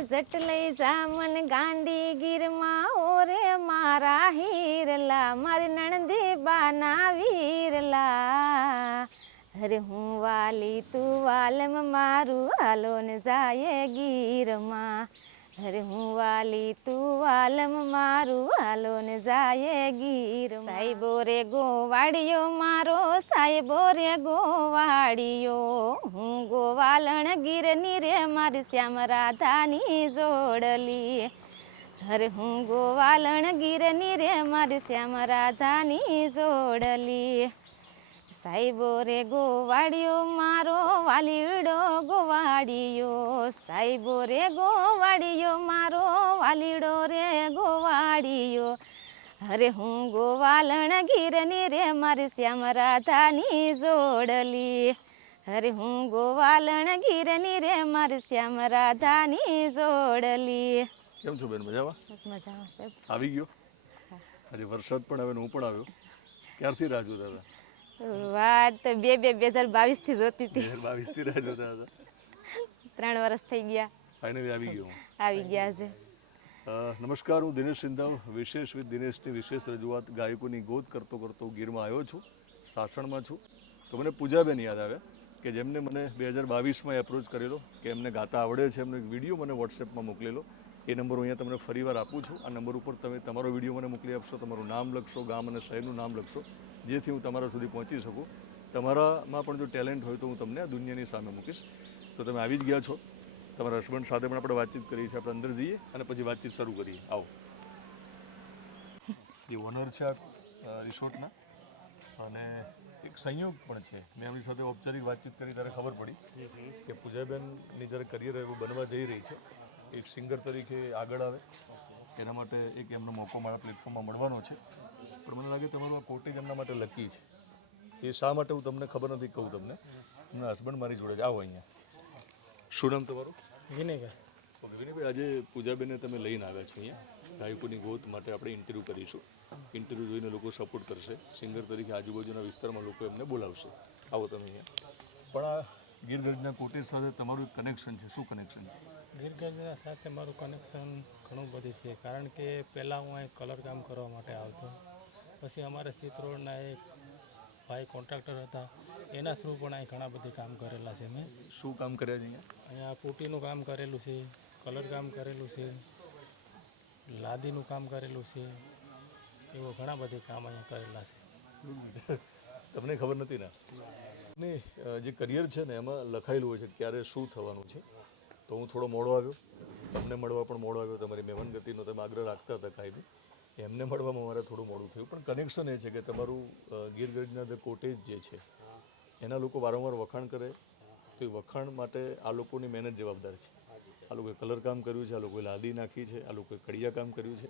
હવે જટ લઈ જા મન ગાંડી ગીરમાં ઓરે મારા હીરલા, મારી નણંદી બાના વીરલા. અરે હું વાલી તું વાલમ, મારું હાલો ને જાય ગીરમાં. અરે હું વાલી તું વાલમ મારું વાલો ને જાય ગીર સાહેબો રે ગોવાડિયો મારો સાહેબો રે ગોવાડિયો હું ગોવાલણ ગીરની રે મારી શ્યામ રાધાની જોડલી અરે હું ગોવાલણ ગીરની રે મારી શ્યામ રાધાની જોડલી સાહેબો રે ગોવાડિયો મારો વાલીડો ગોવાડિયો સાહેબો રે ગોવાડિયો મારો વાલીડો રે ગોવાડિયો અરે હું ગોવાલણ ગીરની રે મારી શ્યામ રાધાની જોડલી. અરે હું ગોવાલણ ગીરની રે મારી શ્યામ રાધાની જોડલી. કેમ છો બેન મજામાં? મજામાં સાહેબ. આવી ગયો? અરે વરસાદ પણ આવે હું પણ આવ્યો. ક્યારથી રાહ જોતા હતા? વાત તો બે બે બે હજાર બાવીસથી જોતી હતી. બે હજાર બાવીસથી રાહ જોતા હતા. ત્રણ વર્ષ થઈ ગયા. ફાઇનલી આવી ગયો આવી ગયા છે. નમસ્કાર હું દિનેશ સિંધાવ વિશેષ વિથ દિનેશની વિશેષ રજૂઆત ગાયકોની ગોત કરતો કરતો ગીરમાં આવ્યો છું સાસણમાં છું. તો મને પૂજાબેન યાદ આવ્યા કે જેમને મને બે હજાર બાવીસમાં એપ્રોચ કરેલો કે એમને ગાતા આવડે છે એમનો એક વીડિયો મને વોટ્સએપમાં મોકલેલો. એ નંબર હું અહીંયા તમને ફરીવાર આપું છું. આ નંબર ઉપર તમે તમારો વીડિયો મને મોકલી આપશો તમારું નામ લખશો ગામ અને શહેરનું નામ લખશો. જેથી હું તમારા સુધી પહોંચી શકું. તમારામાં પણ જો ટેલેન્ટ હોય તો હું તમને દુનિયાની સામે મૂકીશ. તો તમે આવી જ ગયા છો. તમારા હસબન્ડ સાથે પણ આપણે વાતચીત કરીએ છીએ આપણે અંદર જઈએ અને પછી વાતચીત શરૂ કરીએ. આવો. જે ઓનર છે આ રિસોર્ટના, અને એક સંયોગ પણ છે. મેં એમની સાથે ઔપચારિક વાતચીત કરી, ત્યારે ખબર પડી કે પૂજાબેનની જ્યારે કરિયર એવું બનવા જઈ રહી છે એક સિંગર તરીકે આગળ આવે. એના માટે એક એમનો મોકો મારા પ્લેટફોર્મમાં મળવાનો છે. પણ મને લાગે તમારું આ કોટેજ એમના માટે લકી છે. એ શા માટે હું તમને ખબર નથી કહું તમને. એમના હસબન્ડ મારી જોડે જ આવો અહીંયા. શું નામ તમારું? વિનેગર. ઓકે વિનયભાઈ આજે પૂજાબેનને તમે લઈને આવ્યા છો અહીંયા. ગાયકોની ગોત માટે આપણે ઇન્ટરવ્યૂ કરીશું. ઇન્ટરવ્યૂ જોઈને લોકો સપોર્ટ કરશે. સિંગર તરીકે આજુબાજુના વિસ્તારમાં લોકો એમને બોલાવશે. આવો તમે અહીંયા. પણ આ ગીર કોટેજ સાથે તમારું કનેક્શન છે. શું કનેક્શન છે? ગીરગંજના સાથે મારું કનેક્શન ઘણું બધું છે. કારણ કે પહેલાં હું અહીં કલર કામ કરવા માટે આવતો. પછી અમારે સિત્રોડના એક ભાઈ કોન્ટ્રાક્ટર હતા એના થ્રુ પણ અહીં ઘણા બધી કામ કરેલા છે મેં. શું કામ કર્યા છે અહીંયા? અહીંયા પુટીનું કામ કરેલું છે કલર કામ કરેલું છે લાદીનું કામ કરેલું છે એવો ઘણા બધી કામ અહીંયા કરેલા છે. તમને ખબર નથી ને? નહીં જે કરિયર છે ને એમાં લખાયેલું હોય છે ક્યારે શું થવાનું છે. તો હું થોડો મોડો આવ્યો. તમને મળવા પણ મોડો આવ્યો તમારી મહેમાન ગતિનો તમે આગ્રહ રાખતા હતા કાંઈ બી. એમને મળવામાં મારે થોડું મોડું થયું પણ કનેક્શન એ છે કે તમારું અ, ગીર ગઢના ધ કોટેજ જે છે એના લોકો વારંવાર વખાણ કરે તો એ વખાણ માટે આ લોકોની મહેનત જવાબદાર છે. આ લોકોએ કલર કામ કર્યું છે આ લોકોએ લાદી નાખી છે આ લોકોએ કડિયા કામ કર્યું છે.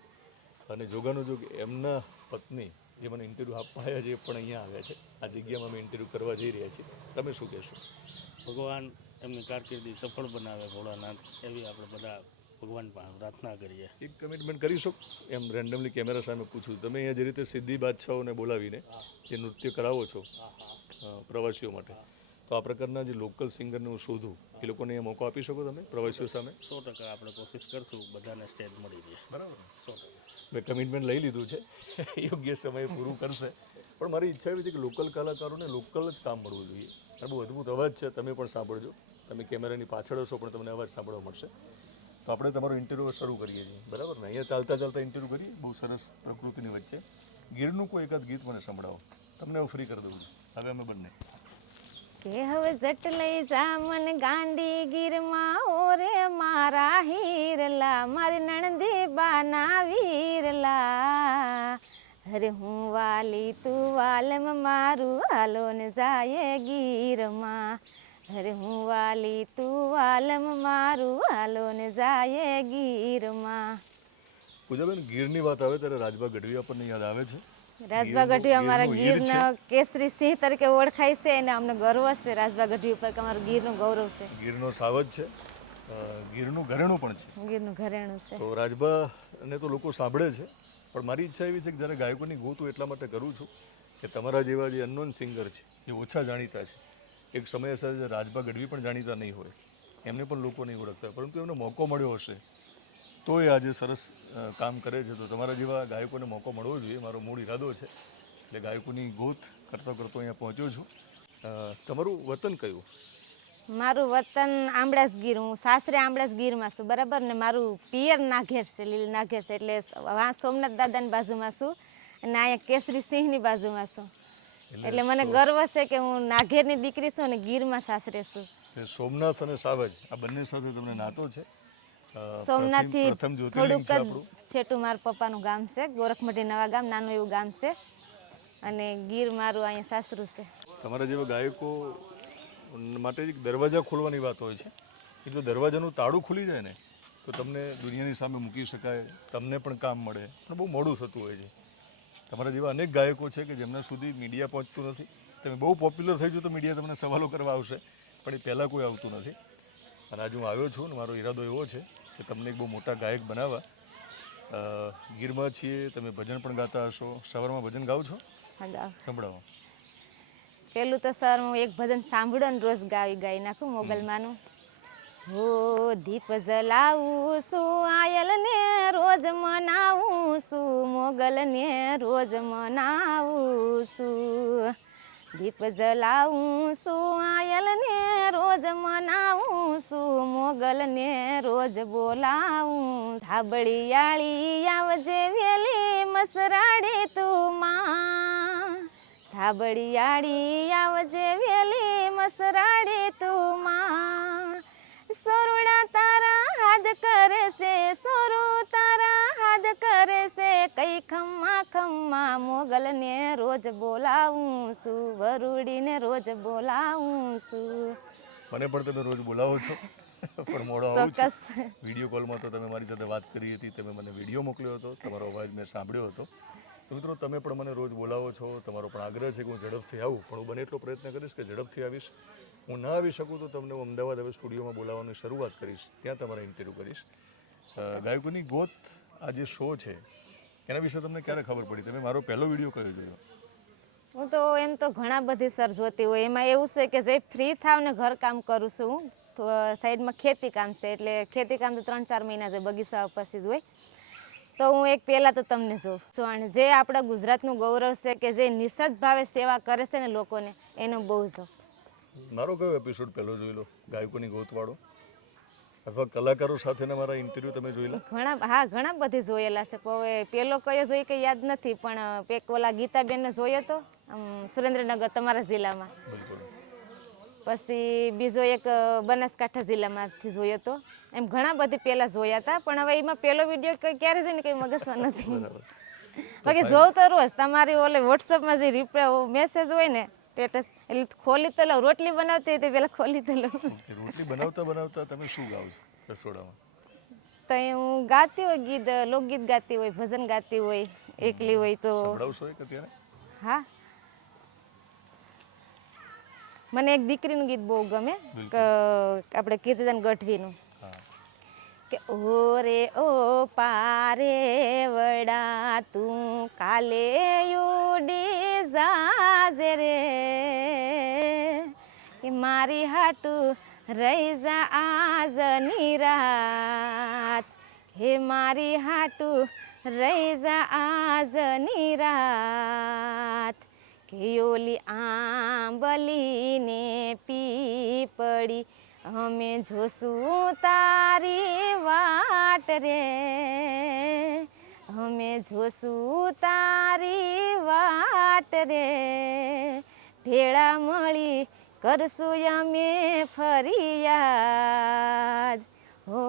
અને જોગાનું જોગ એમના પત્ની જે મને ઇન્ટરવ્યૂ આપવા આવ્યા છે એ પણ અહીંયા આવ્યા છે. આ જગ્યામાં અમે ઇન્ટરવ્યૂ કરવા જઈ રહ્યા છીએ. તમે શું કહેશો? ભગવાન એમની કારકિર્દી સફળ બનાવે ભોળાનાથ એવી આપણે બધા ભગવાન પ્રાર્થના કરીએ. એક કમિટમેન્ટ કરીશો? એમ રેન્ડમલી કેમેરા સામે પૂછું. તમે અહીંયા જે રીતે સિદ્ધિ બાદશાહોને બોલાવીને જે નૃત્ય કરાવો છો પ્રવાસીઓ માટે તો આ પ્રકારના જે લોકલ સિંગરને હું શોધું એ લોકોને અહીંયા મોકો આપી શકો તમે પ્રવાસીઓ સામે? સો ટકા આપણે કોશિશ કરશું બધાને સ્ટેજ મળી જાય બરાબર. સો ટકા. મેં કમિટમેન્ટ લઈ લીધું છે. યોગ્ય સમયે પૂરું કરશે. પણ મારી ઈચ્છા એવી છે કે લોકલ કલાકારોને લોકલ જ કામ મળવું જોઈએ. અને બહુ અદ્ભુત અવાજ છે. તમે પણ સાંભળજો. તમે કેમેરાની પાછળ હશો પણ તમને અવાજ સાંભળવા મળશે. તો આપણે તમારો ઇન્ટરવ્યૂ શરૂ કરીએ છીએ. બરાબર ને? અહીંયા ચાલતા ચાલતા ઇન્ટરવ્યૂ કરીએ. બહુ સરસ પ્રકૃતિની વચ્ચે. ગીરનું કોઈ એકાદ ગીત મને સંભળાવો. તમને હું ફ્રી કરી દઉં. હવે અમે બંને. કે હવે જટ લઈ જા મન ગાંડી ગીરમાં, ઓરે મારા હીરલા, મારી નણંદી બાના વીરલા. અરે હું વાલી તું વાલમ, મારું હાલો ને જાય ગીરમાં. અરે હું વાલી તું વાલમ મારું વાલો ને જાય ગીરમાં. પૂજાબેન ગીરની વાત આવે ત્યારે રાજભા ગઢવી આપણને યાદ આવે છે? રાજભા ગઢવી અમારા ગીરના કેસરી સિંહ તરીકે ઓળખાય છે અને અમને ગર્વ છે રાજભા ગઢવી ઉપર કે અમારું ગીરનું ગૌરવ છે. ગીરનો સાવજ છે. ગીરનું ઘરેણું પણ છે. ગીરનું ઘરેણું છે. તો રાજભાને તો લોકો સાંભળે છે પણ મારી ઈચ્છા એવી છે કે જ્યારે ગાયકોની ગોતું એટલા માટે કરું છું કે તમારા જેવા જે અનનોન સિંગર છે એ ઓછા જાણીતા છે એક સમય સાથે રાજભા ગઢવી પણ જાણીતા નહીં હોય. એમને પણ લોકો નહીં ઓળખતા. પરંતુ એમને મોકો મળ્યો હશે, તો એ આજે સરસ કામ કરે છે. તો તમારા જેવા ગાયકોને મોકો મળવો જોઈએ. મારો મૂળ ઈરાદો છે. એટલે ગાયકોની ગોત કરતો કરતો અહીંયા પહોંચ્યો છું. તમારું વતન કયું? મારું વતન આંબળાસ ગીર હું સાસરે આંબળાસ ગીરમાં છું. બરાબર ને મારું પિયર નાઘેર છે, લીલ નાઘેર છે. એટલે સોમનાથ દાદાની બાજુમાં છું અને અહીંયા કેસરી સિંહની બાજુમાં છું. એટલે મને ગર્વ છે કે હું નાઘેરની દીકરી છું અને ગીરમાં સાસરે છું. સોમનાથ અને સાવજ આ બંને સાથે તમને નાતો છે? સોમનાથથી થોડુંક જ છેટું મારા પપ્પાનું ગામ છે ગોરખમઢી નવા ગામ નાનું એવું ગામ છે. અને ગીર મારું અહીંયા સાસરું છે. તમારા જેવા ગાયકો માટે એક દરવાજા ખોલવાની વાત હોય છે. એ જો દરવાજાનું તાળું ખુલી જાય ને તો તમને દુનિયાની સામે મૂકી શકાય તમને પણ કામ મળે. પણ બહુ મોડું થતું હોય છે. તમારા જેવા અનેક ગાયકો છે કે જેમના સુધી મીડિયા પહોંચતું નથી. તમે બહુ પોપ્યુલર થઈ જાઓ તો મીડિયા તમને સવાલો કરવા આવશે પણ એ પહેલાં કોઈ આવતું નથી. અને આજે હું આવ્યો છું મારો ઈરાદો એવો છે કે તમને એક બહુ મોટા ગાયક બનાવવા. ગીરમાં છીએ તમે ભજન પણ ગાતા હશો. સવારમાં ભજન ગાઓ છો? સંભળાવો. પેલું તો સર હું એક ભજન સાંભળો ને રોજ ગાવી ગાઈ નાખું મોગલમાંનું. હો, દીપ જલાવું છું આયલ ને રોજ મનાવું છું મોગલ ને રોજ મનાવું છું. દીપ જલાવું છું આયલ ને રોજ મનાવું છું મોગલ ને રોજ બોલાવું. ધાબળિયાળી આવજે વેલી મસરાડે તું માં. ધાબળિયાળી આવજે વેલી મસરાડે તું માં. હાથ કરે છે સોરુ તારા હાથ કરે છે કઈ ખમ્મા ખમ્મા મોગલને રોજ બોલાવું છું વરુડીને રોજ બોલાવું છું મને પણ તમે રોજ બોલાવો છો પણ મોડો આવું છું. વીડિયો કોલમાં તો તમે મારી સાથે વાત કરી હતી તમે મને વીડિયો મોકલ્યો હતો તમારો અવાજ મેં સાંભળ્યો હતો. મિત્રો તમે પણ મને રોજ બોલાવો છો તમારો પણ આગ્રહ છે કે હું ઝડપથી આવું પણ હું બને એટલો પ્રયત્ન કરીશ કે ઝડપથી આવીશ. હું ના આવી શકું તો તમને હું અમદાવાદ હવે સ્ટુડિયોમાં બોલાવવાની શરૂઆત કરીશ. ત્યાં તમારા ઇન્ટરવ્યૂ કરીશ. ગાયકોની ગોત આ જે શો છે એના વિશે તમને ક્યારે ખબર પડી? તમે મારો પહેલો વીડિયો કયો જોયો? હું તો એમ તો ઘણા બધી સર જોતી હોય. એમાં એવું છે કે જે ફ્રી થાવ ને ઘર કામ કરું છું હું તો સાઈડમાં ખેતી કામ છે. એટલે ખેતી કામ તો ત્રણ ચાર મહિના છે બગીચા પછી જ હોય. તો હું એક પહેલાં તો તમને જોઉં. છું અને જે આપણા ગુજરાતનું ગૌરવ છે કે જે નિસ્વાર્થ ભાવે સેવા કરે છે ને લોકોને એનો બહુ જો મારો કયો એપિસોડ પહેલો જોઈ લો? ગાયકોની ગોતવાળો? અથવા કલાકારો સાથેના મારા ઇન્ટરવ્યૂ તમે જોઈ લો? ઘણા હા ઘણા બધી જોયેલા છે. હવે પેલો કયો જોઈ કે યાદ નથી પણ પેક ઓલા ગીતાબેનને જોયો તો? સુરેન્દ્રનગર તમારા જિલ્લામાં. બિલકુલ. પછી બીજો એક બનાસકાંઠા જિલ્લામાંથી જોયો તો? એમ ઘણા બધી પહેલાં જોયા હતા પણ હવે એમાં પહેલો વીડિયો કઈ ક્યારે જોઈને કંઈ મગજમાં નથી. બાકી જોઉં તો રોજ તમારી ઓલે વોટ્સઅપમાં જે રિપ્લાય મેસેજ હોય ને સ્ટેટસ. એટલે ખોલી તો લઉં રોટલી બનાવતી હતી પહેલાં ખોલી તો લઉં રોટલી બનાવતા બનાવતા તમે શું ગાઓ છો રસોડામાં? તો હું ગાતી હોય ગીત લોકગીત ગાતી હોય ભજન ગાતી હોય એકલી હોય તો. સંભળાવશો એક અત્યારે? હા. મને એક દીકરીનું ગીત બહુ ગમે ક- આપણે કીર્તિદાન ગઢવીનું. કે ઓ રે ઓ પારે વડા તું કાલે યુડી જાજે રે. મારી હાટું રહી જા આજ રાત હે મારી હાટું રહી જા આજ રાત કે ઓલી આંબલીને પીપળી અમે જોશું તારી વાટ રે અમે જોશું તારી વાટ રે ભેળા મળી કરશું અમે ફરિયાદ. હો,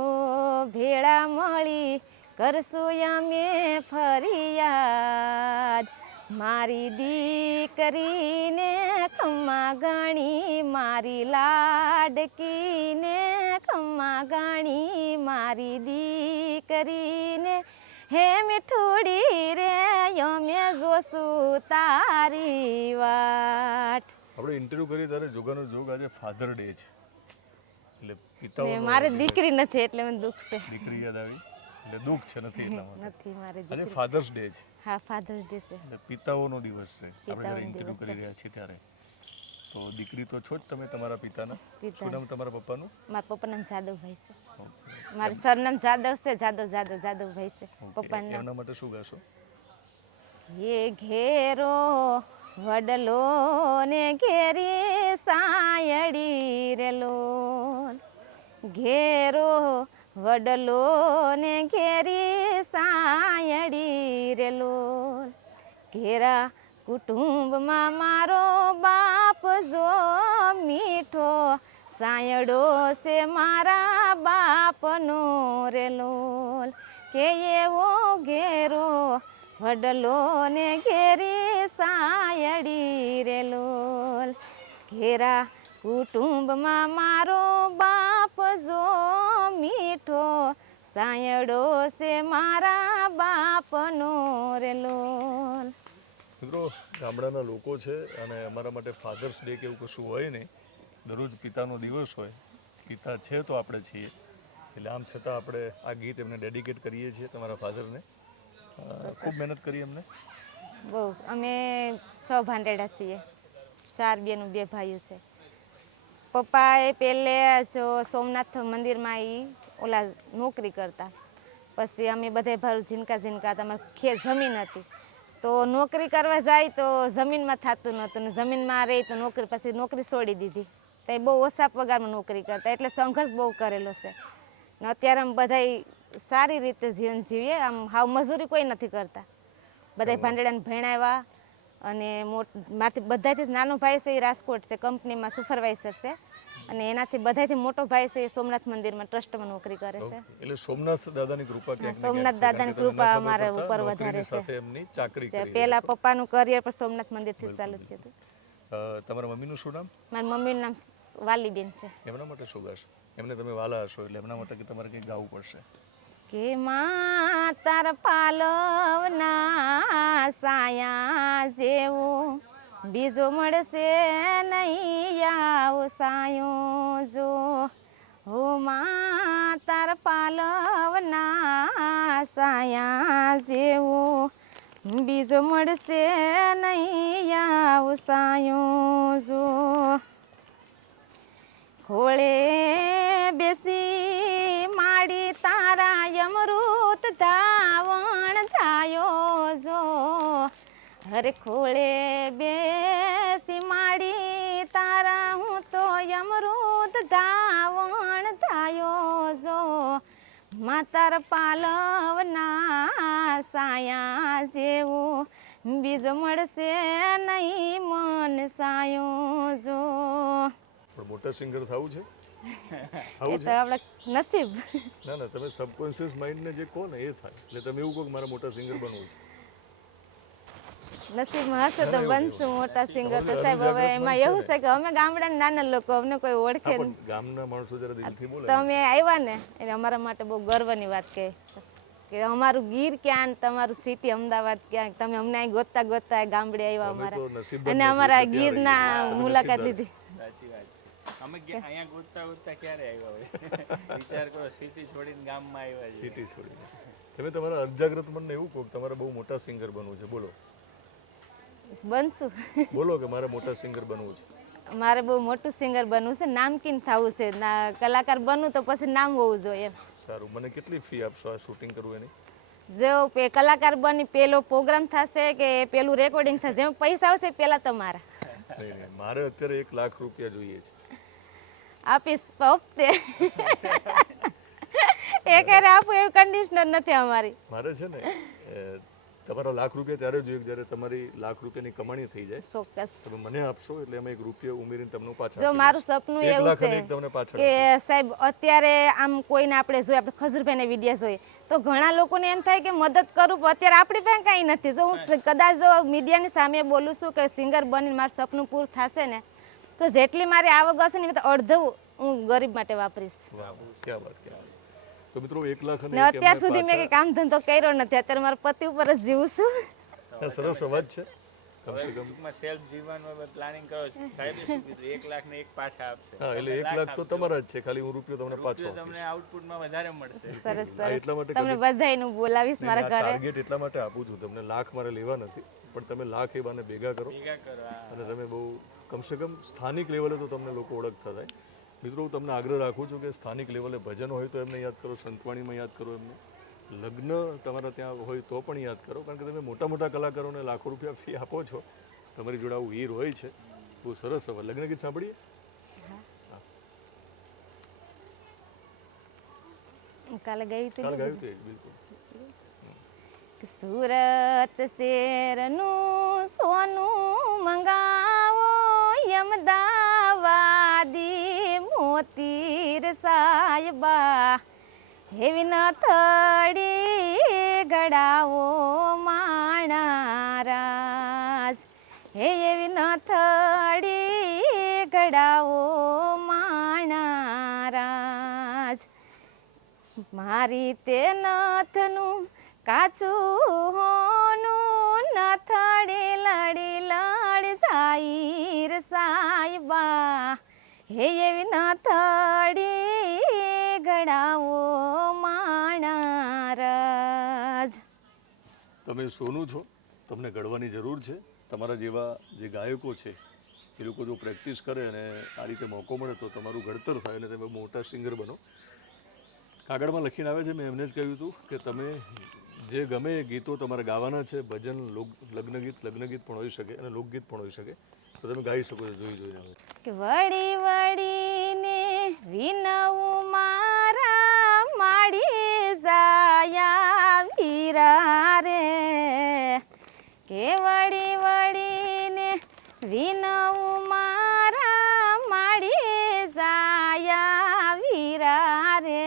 ભેળા મળી કરશું અમે ફરિયાદ. મારી દીકરીને ખમ્મા ગણી, મારી લાડકીને ખમ્મા ગણી, મારી દીકરીને હે મીઠુડી રે અમે જોશું તારી વાટ આપણે ઇન્ટરવ્યૂ કરીએ ત્યારે જોગાનો જોગ આજે ફાધર ડે છે. એટલે પિતાઓ મારે દીકરી નથી એટલે મને દુઃખ છે. દીકરી યાદ આવી? એટલે દુઃખ છે નથી એટલા માટે. નથી મારે આજે ફાધર્સ ડે છે. હા ફાધર્સ ડે છે. એટલે પિતાઓનો દિવસ છે. આપણે જ્યારે ઇન્ટરવ્યૂ કરી રહ્યા છીએ ત્યારે. તો દીકરી તો છો જ તમે તમારા પિતાના. પિતા. શું નામ તમારા પપ્પાનું? મારા પપ્પાનું નામ જાદવભાઈ છે. મારું સરનામ જાદવ છે જાદવ જાદવ જાદવભાઈ છે. પપ્પાનું એમના માટે શું ગાશો? ये ઘેરો વડલો ને ઘેરી સાયડી રેલો ઘેરો વડલો ને ઘેરી સાયડી રેલો ઘેરા કુટુંબમાં મારો બાપ જો મીઠો, સાયડો છે મારા બાપનો રેલોલ કે એવો ઘેરો વડલો ને ઘેરી સાયડી રેલોલ ઘેરા કુટુંબમાં મારો બાપ જો મીઠો સાયડો છે મારા બાપનો રેલોલ મિત્રો ગામડાના લોકો છે અને અમારા માટે ફાધર્સ ડે કે એવું કશું હોય ને દરરોજ પિતાનો દિવસ હોય. પિતા છે તો આપણે છીએ. એટલે આમ છતાં આપણે આ ગીત એમને ડેડિકેટ કરીએ છીએ તમારા ફાધરને ખૂબ મહેનત કરી એમને બહુ. અમે છ ભાંડેડા છીએ. ચાર બેનું બે ભાઈઓ છે. પપ્પા એ પહેલે જો સોમનાથ મંદિરમાં એ ઓલા નોકરી કરતા. પછી અમે બધે ભારું ઝીનકા ઝીનકા તમારે ખે જમીન હતી. તો નોકરી કરવા જાય તો જમીનમાં થતું નહોતું ને જમીનમાં રહી તો નોકરી પછી નોકરી છોડી દીધી. તો એ બહુ ઓછા પગારમાં નોકરી કરતા. એટલે સંઘર્ષ બહુ કરેલો છે. ને અત્યારે આમ બધાય સારી રીતે જીવન જીવીએ. આમ હાવ મજૂરી કોઈ નથી કરતા. બધા ભાંડડાને ભણાવ્યા અને માથી બધાથી જ નાનો ભાઈ છે એ રાજકોટ છે કંપનીમાં સુપરવાઇઝર છે. અને એનાથી બધાથી મોટો ભાઈ છે એ સોમનાથ મંદિરમાં ટ્રસ્ટમાં નોકરી કરે છે. એટલે સોમનાથ દાદાની કૃપા સોમનાથ દાદાની કૃપા અમારે ઉપર વધારે છે. એમની ચાકરી છે પહેલા પપ્પાનું કરિયર પણ સોમનાથ મંદિરથી ચાલુ છે હતું તમારા મમ્મીનું શું નામ? મારી મમ્મીનું નામ વાલીબેન છે. એમના માટે શું ગાશો? એમને તમે વાલા હશો એટલે એમના માટે કે તમારે કંઈક ગાવું પડશે. કે માં તાર પાલવના સાયા જેવો. બીજો મળશે નહીં આવું સાયો જો. હો માં તાર પાલવના સાયા જેવો. બીજો મળશે નહીં આવું સાયો જો. ખોળે બેસી માડી યમૃત ધાવણ થાયો જો. હરખોળે બેસી માડી તારા હું તો અમૃત ધાવણ થાયો જો. માતર પાલવના સાયા જેવો બીજો મળશે નહીં મન સાયો જો. મોટા સિંગર થવું છે? એ તો આપણા નસીબ. ના ના તમે સબકોન્શિયસ માઇન્ડને જે કહો ને એ થાય. એટલે તમે એવું કહો કે મારે મોટા સિંગર બનવું છે. નસીબમાં હશે તો બનશું મોટા સિંગર તો સાહેબ હવે એમાં એવું છે કે અમે ગામડાના નાના લોકો અમને કોઈ ઓળખે નહીં. ગામના માણસો જરા દિલથી બોલે તો અમે આવ્યા ને એટલે અમારા માટે બહુ ગર્વની વાત કહે. કે અમારું ગીર ક્યાં ને તમારું સિટી અમદાવાદ ક્યાં તમે અમને અહીં ગોતતા ગોતતા ગામડે આવ્યા અમારા. અને અમારા ગીરના. મુલાકાત લીધી. સાચી વાત છે. અમે અહીંયા ગોતતા ગોતતા ક્યારે આવ્યા હોય? વિચાર કરો સિટી છોડીને ગામમાં આવ્યા છે સિટી છોડીને. તમે તમારા અર્જાગ્રત મનને એવું કહો કે તમારે બહુ મોટા સિંગર બનવું છે. બોલો. બનશું. બોલો કે મારે મોટા સિંગર બનવું છે. મારે બહુ મોટું સિંગર બનવું છે નામકીન થવું છે. કલાકાર બનવું તો પછી નામ હોવું જોઈએ. એમ સારું મને કેટલી ફી આપશો આ શૂટિંગ કરવું એની? જેવો પે કલાકાર બની પેલો પ્રોગ્રામ થશે કે પેલું રેકોર્ડિંગ થશે? જેમ પૈસા આવશે પેલા તમારા. મારે અત્યારે એક લાખ રૂપિયા જોઈએ છે. આપીશ હપ્તે એ ક્યારે આપું એવું કન્ડિશનર નથી અમારી. મારે છે ને તમારા લાખ રૂપિયા ત્યારે જોઈએ જ્યારે તમારી લાખ રૂપિયાની કમાણી થઈ જાય. ચોક્કસ તમે મને આપશો એટલે અમે એક રૂપિયો ઉમેરીને તમને પાછા જો મારું સપનું એવું છે કે સાહેબ અત્યારે આમ કોઈને આપણે જોઈએ આપણે ખજુરભાઈને વિડિયા જોઈએ તો ઘણા લોકોને એમ થાય કે મદદ કરું પણ અત્યારે આપણી પાસે કાંઈ નથી. જો હું કદાચ જો મીડિયાની સામે બોલું છું કે સિંગર બનીને મારું સપનું પૂરું થશે ને તો જેટલી મારી આવક હશે ને તો અડધું હું ગરીબ માટે વાપરીશ. તો મિત્રો એક લાખ અને અત્યાર સુધી મેં કંઈ કામ ધંધો કર્યો નથી અત્યારે મારા પતિ ઉપર જ જીવું છું. સરસ અવાજ છે. કમસે હવે કમ. ટૂંકમાં સેલ્ફ જીવનમાં પ્લાનિંગ કરો સાહેબે શું કીધું? એક લાખ ને એક પાછા આપશે. હા એટલે એક લાખ તો તમારા જ છે ખાલી હું રૂપિયો તમને પાછો તમને આઉટપુટમાં વધારે મળશે. સરસ એટલા માટે તમને બધાયનું બોલાવીશ મારા ઘરે. ટાર્ગેટ એટલા માટે આપું છું તમને લાખ મારે લેવા નથી પણ તમે લાખ એ બાને ભેગા કરો ભેગા કરો અને તમે બહુ કમસે કમ સ્થાનિક લેવલે તો તમને લોકો ઓળખતા થાય મિત્રો હું તમને આગ્રહ રાખું છું કે સ્થાનિક લેવલે ભજન હોય તો એમને યાદ કરો સંતવાણીમાં યાદ કરો એમને. લગ્ન તમારા ત્યાં હોય તો પણ યાદ કરો કારણ કે તમે મોટા મોટા કલાકારોને લાખો રૂપિયા ફી આપો છો. તમારી જોડે આવું હીર હોય છે. બહુ સરસ હવે લગ્ન ગીત સાંભળીએ? કાલે ગઈ હતી? બિલકુલ. સુરત શેરનું સોનું મંગાવો યમદાવાદી મોતીર સાયબા, હેવી ન થડી ગડાવો માણારાજ હે એવી ન થડી ગડાવો માણારાજ મારી તે નથનું કાચું હોનું નથડી લડી હે એવી નથડી ગડાવો માણારાજ. તમે સોનું છો, તમને ગડવાની જરૂર છે. તમારા જેવા જે ગાયકો છે, એ લોકો જો પ્રેક્ટિસ કરે અને આ રીતે મોકો મળે તો તમારું ઘડતર થાય અને તમે મોટા સિંગર બનો. કાગળમાં લખીને આવે છે, મેં એમને જ કહ્યું હતું કે તમે જે ગમે એ ગીતો તમારે ગાવાના છે, ભજન, લોક લગ્ન ગીત લગ્ન ગીત પણ હોઈ શકે અને લોકગીત પણ હોઈ શકે. તો તમે ગાઈ શકો છો, જોઈ જોઈને કે વળી વળીને વિનવું મારા માડી જાયા વીરા રે. કે વળી વળીને વિનવું મારા માડી જાયા વીરા રે.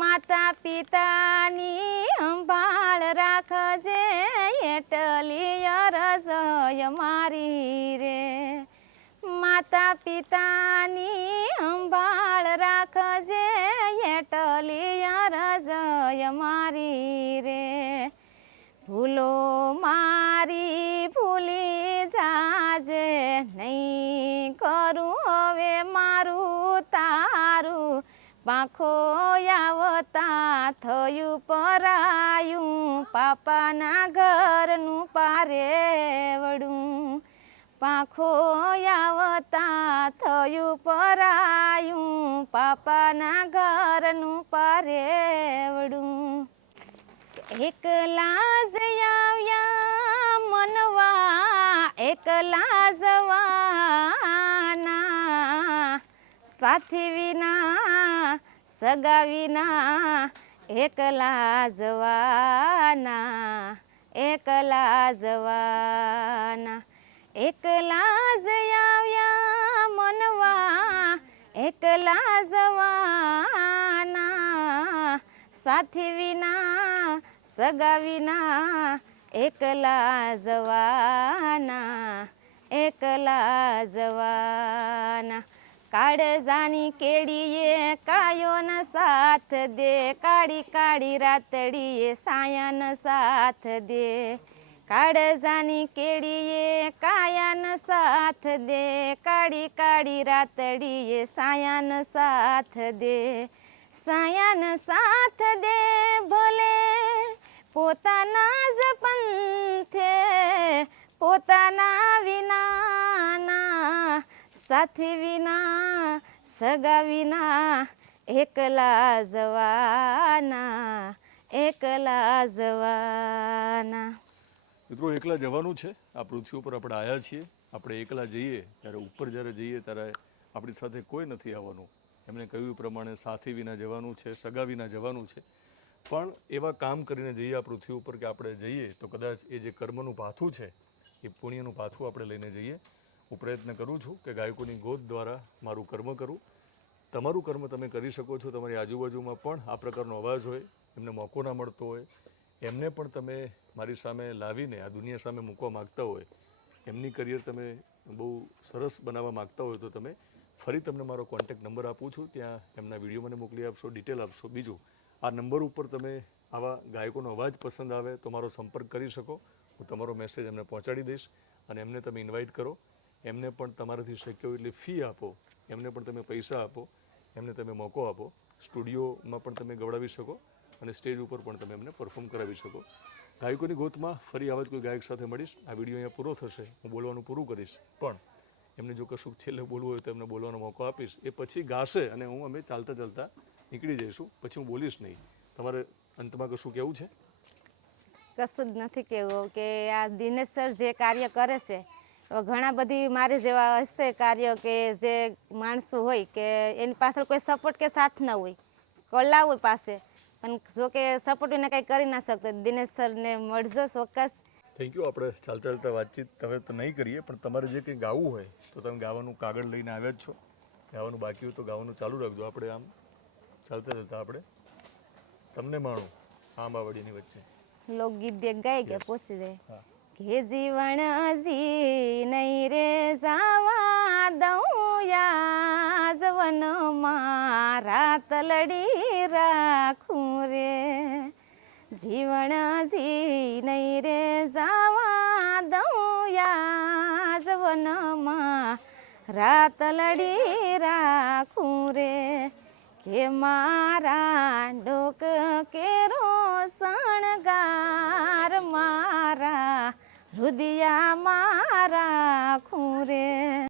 માતા પિતાની સંભાળ રાખજે, એટલી રે માતા પિતાની સંભાળ રાખજે, એટલી રજય મારી રે. ભૂલો મારી ભૂલી જાજે, નહીં કરું હવે મારું તારું. પાંખો આવતા થયું પરાયું, પાપાના ઘરનું પારેવડું. પાંખો આવતા થયું પરાયું પાપાના ઘરનું પારેવડું એકલા જ આવ્યા મનવા એકલા જવાના સાથી વિના સગા વિના એકલા જવાના એકલા જવાના એકલા જ આવ્યા મનવા એકલા જવાના સાથી વિના સગા વિના એકલા જવાના એકલા જવાના કાળજાની કેડીએ કાયોન સાથ દે કાળી કાળી રાતડીએ સાયન સાથ દે કાળજાની કેડીએ કાયાન સાથ દે કાળી કાળી રાતડીએ સાયાન સાથ દે સાયાન સાથ દે ભલે પોતાના જ પંથે પોતાના વિનાના સાથી વિના સગા વિના એકલા જવાના એકલા જવાના મિત્રો એકલા જવાનું છે? આ પૃથ્વી ઉપર આપણે આવ્યા છીએ, આપણે એકલા જઈએ ત્યારે ઉપર જ્યારે જઈએ ત્યારે આપણી સાથે કોઈ નથી આવવાનું. એમણે કહ્યું પ્રમાણે સાથી વિના જવાનું છે, સગા વિના જવાનું છે. પણ એવા કામ કરીને જઈએ આ પૃથ્વી ઉપર કે આપણે જઈએ, તો કદાચ એ જે કર્મનું પાથું છે, એ પુણ્યનું પાથું આપણે લઈને જઈએ. હું પ્રયત્ન કરું છું કે ગાયકોની ગોદ દ્વારા મારું કર્મ કરું. તમારું કર્મ તમે કરી શકો છો, તમારી આજુબાજુમાં પણ આ પ્રકારનો અવાજ હોય, એમને મોકો ના મળતો હોય. એમને પણ તમે મારી સામે લાવીને આ દુનિયા સામે મૂકવા માગતા હોય, એમની કરિયર તમે બહુ સરસ બનાવવા માગતા હોય તો તમે ફરી તમને મારો કોન્ટેક્ટ નંબર આપું છું. ત્યાં એમના વીડિયો મને મોકલી આપશો ડિટેલ આપશો. બીજું, આ નંબર ઉપર તમે આવા ગાયકોનો અવાજ પસંદ આવે તો મારો સંપર્ક કરી શકો. હું તમારો મેસેજ એમને પહોંચાડી દઈશ અને એમને તમે ઇન્વાઇટ કરો. એમને પણ તમારાથી શક્ય હોય એટલી ફી આપો. એમને પણ તમે પૈસા આપો. એમને તમે મોકો આપો. સ્ટુડિયોમાં પણ તમે ગવડાવી શકો. અને સ્ટેજ ઉપર પણ તમે એમને પરફોર્મ કરાવી શકો. ગાયકોની ગોતમાં ફરી આવા જ કોઈ ગાયક સાથે મળીશ. આ વીડિયો અહીંયા પૂરો થશે. હું બોલવાનું પૂરું કરીશ. પણ એમને જો કશું છેલ્લે બોલવું હોય તો એમને બોલવાનો મોકો આપીશ. એ પછી ગાશે અને હું અમે ચાલતા ચાલતા નીકળી જઈશું. પછી હું બોલીશ નહીં. તમારે અંતમાં કશું કહેવું છે? કશું જ નથી કેવું કે આ દિનેશ સર જે કાર્ય કરે છે ઘણા બધી મારે જેવા હશે કાર્ય કે જે માણસો હોય કે એની પાછળ કોઈ સપોર્ટ કે સાથ ન હોય. કલા હોય પાસે. પણ જો કે સપોર્ટ એને કંઈ કરી ના શકતો. દિનેશ સરને મળજો ચોક્કસ. થેન્ક યુ આપણે ચાલતા ચાલતા વાતચીત હવે તો નહીં કરીએ પણ તમારે જે કંઈ ગાવું હોય તો તમે ગાવાનું કાગળ લઈને આવ્યા જ છો. ગાવાનું બાકી હોય તો ગાવાનું ચાલુ રાખજો. આપણે આમ ચાલતા ચાલતા આપણે તમને માણું આંબાવાડીની વચ્ચે. લોકગીત બે ગાઈ ગયા પહોંચી જાય કે જીવણ જી નહીં રે જાવા દઉં યાજવન મારા તલડી રાખું રે. જીવન જી નહીં રે જાવા દઉં યાજવનમાં રાત લડી રાખું રે. કે મારા ડોક કેરો શણગાર મારા રુદિયા મારા ખૂ